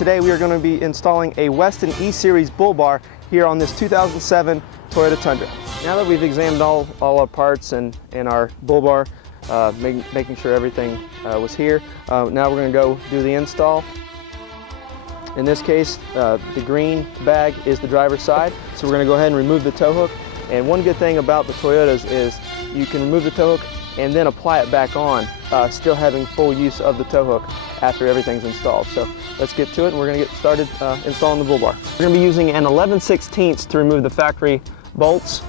Today we are going to be installing a Westin E-Series bull bar here on this 2007 Toyota Tundra. Now that we've examined all our parts and our bull bar, making sure everything was here, now we're going to go do the install. In this case, the green bag is the driver's side, so we're going to go ahead and remove the tow hook. And one good thing about the Toyotas is you can remove the tow hook and then apply it back on, still having full use of the tow hook after everything's installed. So let's get to it, and we're going to get started installing the bull bar. We're going to be using an 11/16 to remove the factory bolts.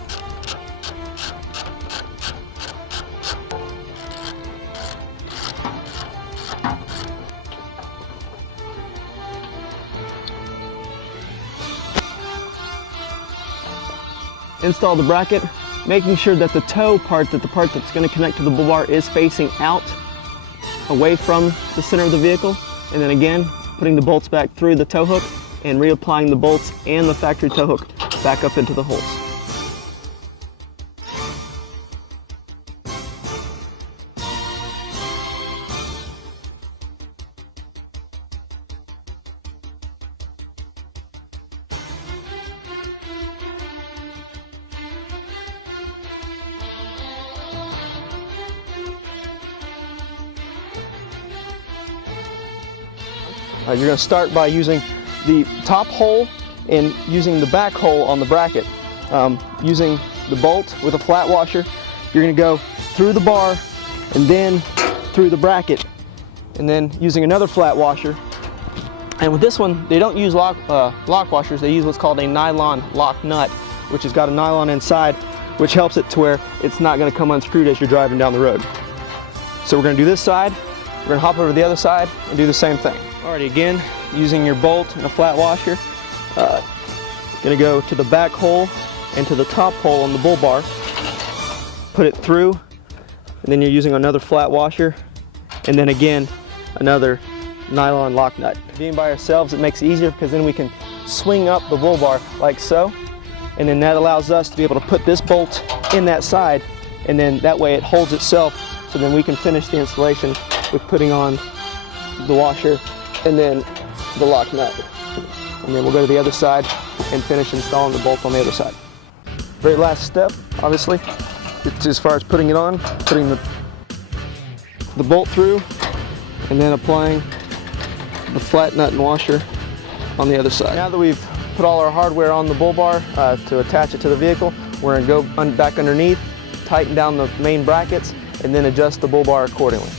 Install the bracket, making sure that the toe part, the part that's going to connect to the bull bar, is facing out, away from the center of the vehicle. And then again, putting the bolts back through the tow hook and reapplying the bolts and the factory tow hook back up into the holes. You're going to start by using the top hole and using the back hole on the bracket. Using the bolt with a flat washer, you're going to go through the bar and then through the bracket, and then using another flat washer. And with this one, they don't use lock washers, they use what's called a nylon lock nut, which has got a nylon inside, which helps it to where it's not going to come unscrewed as you're driving down the road. So we're going to do this side, we're going to hop over to the other side and do the same thing. Alrighty, again, using your bolt and a flat washer, going to go to the back hole and to the top hole on the bull bar, put it through, and then you're using another flat washer, and then again, another nylon lock nut. Being by ourselves, it makes it easier because then we can swing up the bull bar like so, and then that allows us to be able to put this bolt in that side, and then that way it holds itself, so then we can finish the installation with putting on the washer and then the lock nut. And then we'll go to the other side and finish installing the bolt on the other side. Very last step, obviously, it's as far as putting it on, putting the bolt through, and then applying the flat nut and washer on the other side. Now that we've put all our hardware on the bull bar to attach it to the vehicle, we're going to go back underneath, tighten down the main brackets, and then adjust the bull bar accordingly.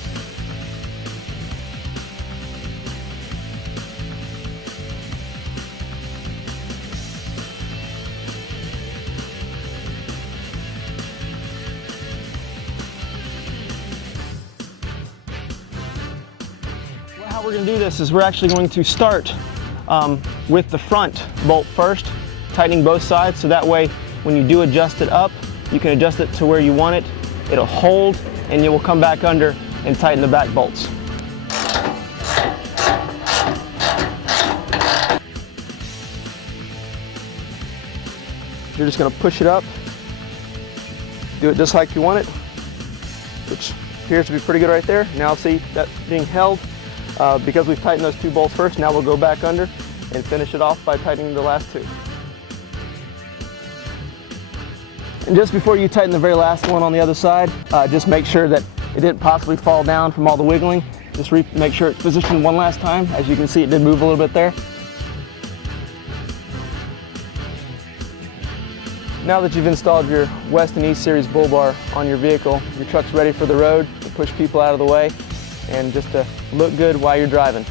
How we're going to do this is we're actually going to start with the front bolt first, tightening both sides, so that way when you do adjust it up, you can adjust it to where you want it. It'll hold, and you will come back under and tighten the back bolts. You're just going to push it up, do it just like you want it, which appears to be pretty good right there. Now see that being held. Because we've tightened those two bolts first, now we'll go back under and finish it off by tightening the last two. And just before you tighten the very last one on the other side, just make sure that it didn't possibly fall down from all the wiggling. Just make sure it's positioned one last time. As you can see, it did move a little bit there. Now that you've installed your Westin E-Series bull bar on your vehicle, your truck's ready for the road to push people out of the way and just to look good while you're driving.